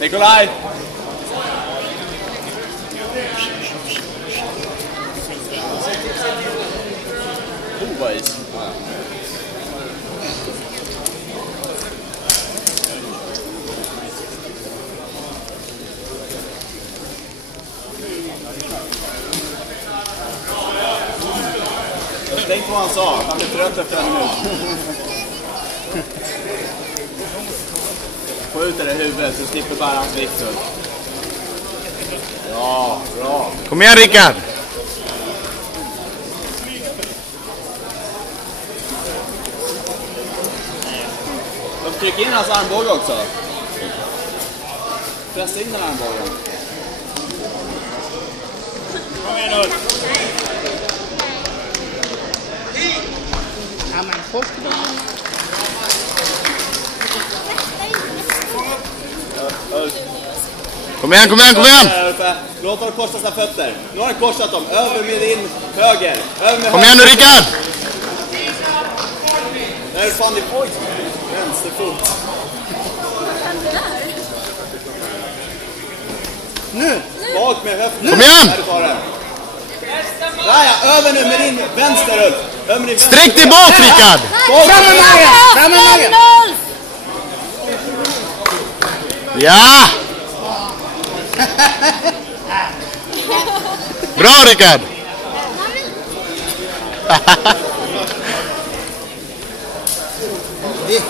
Nikolaj! Vad is. Tänk på vad han sa, han är trött efter en minut. Få ut det i huvudet så slipper bära hans vikt upp. Ja, bra. Kom igen, Rickard! Tryck in hans armbåge också. Pressa in den armbågen. Kom igen nu. Ja, men först då. Kom igen, kom igen, kom igen! Låt honom korsa sina fötter. Nu har han korsat dem. Över med din höger. Över med Kom igen nu, Rickard! Där är fan din pojk. Vänsterfot. Nu! Bak med höften. Kom igen! Där du tar den. Där ja, över nu med din vänster upp. Över med din vänster. Sträck dig bak, Rickard! Fram med magen! Fram med magen! Ja! Bra, Rickard! Det